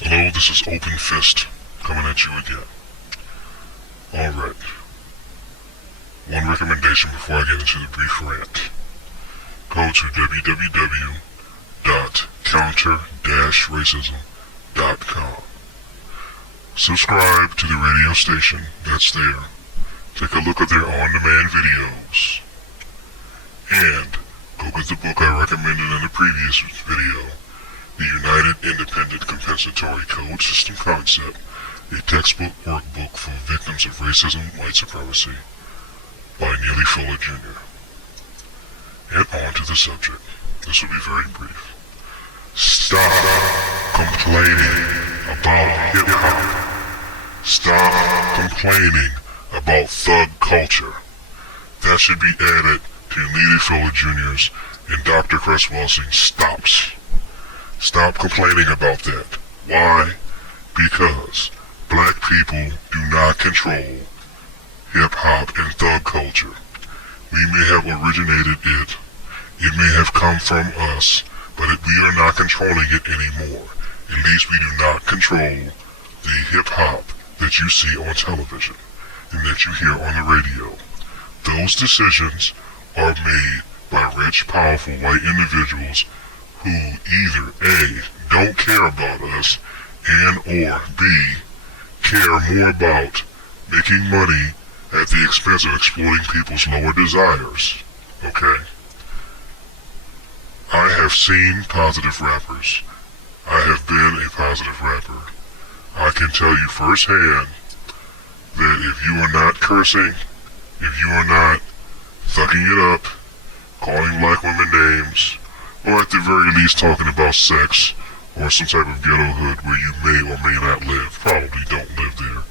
Hello, this is Open Fist coming at you again. Alright, one recommendation before I get into the brief rant. Go to www.counter-racism.com. Subscribe to the radio station that's there. Take a look at their on-demand videos. And go get the book I recommended in the previous video, The United Independent Compensatory Code System Concept, a textbook workbook for victims of racism and white supremacy, by Neely Fuller Jr. And on to the subject. This will be very brief. Stop complaining about hip-hop. Stop complaining about thug culture. That should be added to Neely Fuller Jr.'s and Dr. Cress Welsing's stops. Stop complaining about that. Why? Because black people do not control hip-hop and thug culture. We may have originated it. It may have come from us, but we are not controlling it anymore. At least we do not control the hip-hop that you see on television and that you hear on the radio. Those decisions are made by rich, powerful white individuals who either A, don't care about us, and or B, care more about making money at the expense of exploiting people's lower desires. Okay? I have seen positive rappers. I have been a positive rapper. I can tell you firsthand that if you are not cursing, if you are not thugging it up, calling black women names, or at the very least talking about sex, or some type of ghetto hood where you may or may not live, probably don't live there,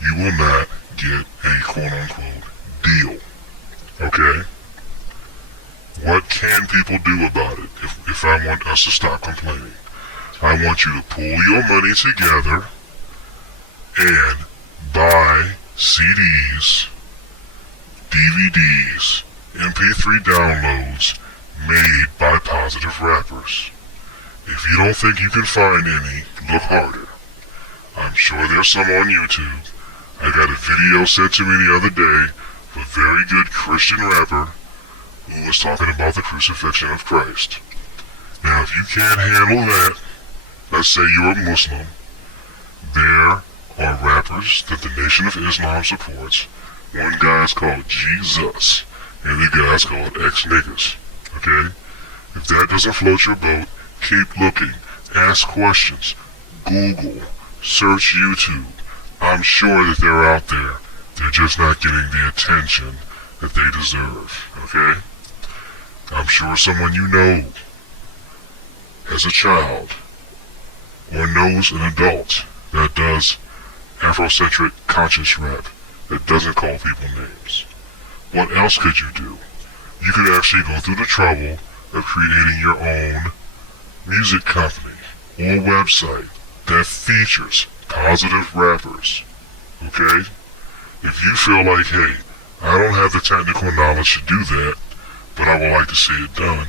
you will not get a quote-unquote deal. Okay? What can people do about it if I want us to stop complaining? I want you to pull your money together and buy CDs, DVDs, MP3 downloads made by positive rappers. If you don't think you can find any, look harder. I'm sure there's some on YouTube. I got a video sent to me the other day of a very good Christian rapper who was talking about the crucifixion of Christ. Now, if you can't handle that, let's say you're a Muslim, there are rappers that the Nation of Islam supports. One guy is called Jesus, and the guy is called X-Niggas. Okay? If that doesn't float your boat, keep looking. Ask questions. Google. Search YouTube. I'm sure that they're out there. They're just not getting the attention that they deserve. Okay? I'm sure someone you know as a child or knows an adult that does Afrocentric conscious rap that doesn't call people names. What else could you do? You could actually go through the trouble of creating your own music company or website that features positive rappers. Okay? If you feel like, hey, I don't have the technical knowledge to do that, but I would like to see it done,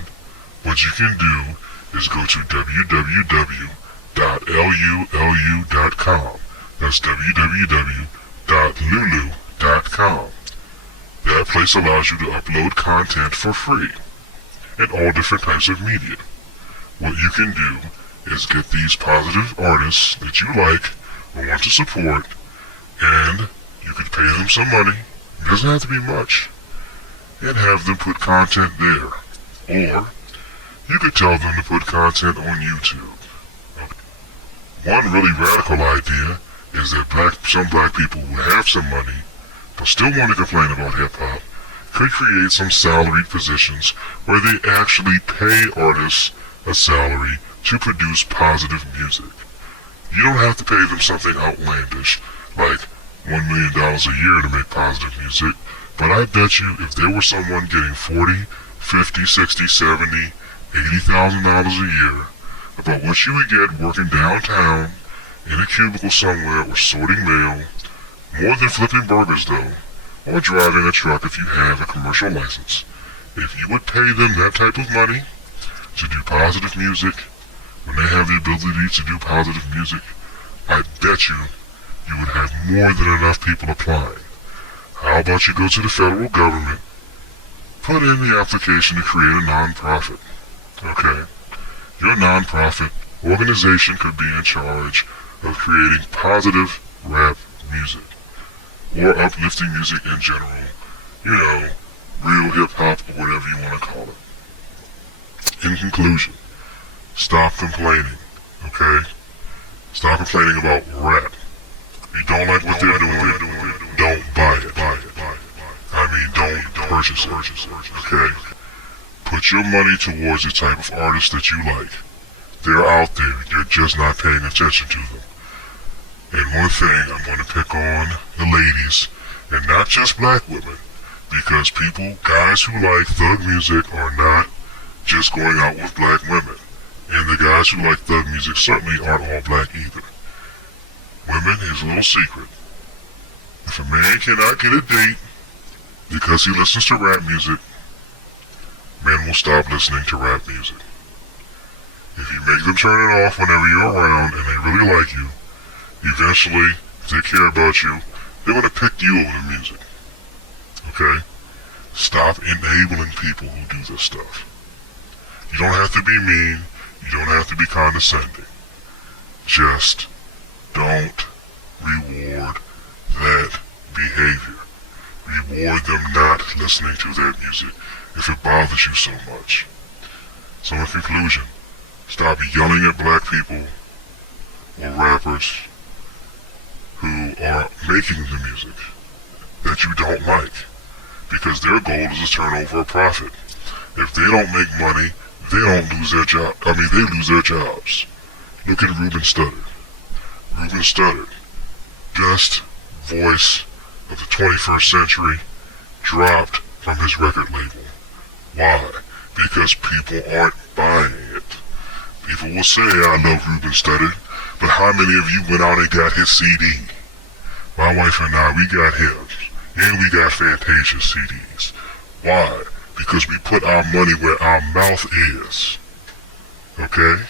what you can do is go to www.lulu.com. That's www.lulu.com. That place allows you to upload content for free in all different types of media. What you can do is get these positive artists that you like or want to support, and you could pay them some money, it doesn't have to be much, and have them put content there. Or you could tell them to put content on YouTube. Okay. One really radical idea is that some black people who have some money but still want to complain about hip-hop could create some salaried positions where they actually pay artists a salary to produce positive music. You don't have to pay them something outlandish like $1 million a year to make positive music, but I bet you if there was someone getting $40, $50, $60, $70, $80,000 a year, about what you would get working downtown in a cubicle somewhere or sorting mail, more than flipping burgers though, or driving a truck if you have a commercial license. If you would pay them that type of money to do positive music, when they have the ability to do positive music, I bet you would have more than enough people applying. How about you go to the federal government, put in the application to create a non-profit, okay? Your non-profit organization could be in charge of creating positive rap music, or uplifting music in general, you know, real hip-hop or whatever you want to call it. In conclusion, stop complaining, okay? Stop complaining about rap. If you don't like what they're doing, don't buy it. I mean, don't purchase it, okay? Put your money towards the type of artists that you like. They're out there, you're just not paying attention to them. And one thing, I'm going to pick on the ladies, and not just black women, because guys who like thug music are not just going out with black women. And the guys who like thug music certainly aren't all black either. Women, here's a little secret. If a man cannot get a date because he listens to rap music, men will stop listening to rap music. If you make them turn it off whenever you're around and they really like you, eventually, if they care about you, they're going to pick you over the music. Okay? Stop enabling people who do this stuff. You don't have to be mean. You don't have to be condescending. Just don't reward that behavior. Reward them not listening to their music if it bothers you so much. So in conclusion, stop yelling at black people or rappers who are making the music that you don't like, because their goal is to turn over a profit. If they don't make money, they don't lose their job. They lose their jobs. Look at Ruben Studdard. Ruben Studdard, best voice of the 21st century, dropped from his record label. Why? Because people aren't buying it. People will say, I love Ruben Studdard, but how many of you went out and got his CD? My wife and I, we got his, and we got Fantasia CDs. Why? Because we put our money where our mouth is. Okay?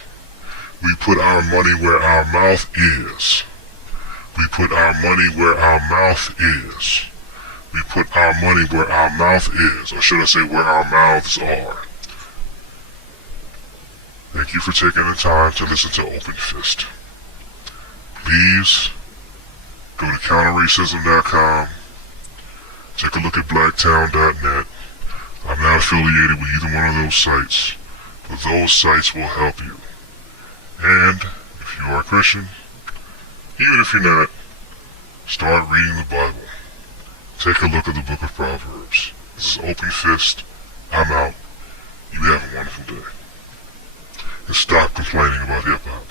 We put our money where our mouth is. We put our money where our mouth is. We put our money where our mouth is. Or should I say where our mouths are. Thank you for taking the time to listen to Open Fist. Please go to counterracism.com. Take a look at blacktown.net. I'm not affiliated with either one of those sites, but those sites will help you. And if you are a Christian, even if you're not, start reading the Bible. Take a look at the book of Proverbs. This is Open Fist. I'm out. You have a wonderful day. And stop complaining about hip-hop.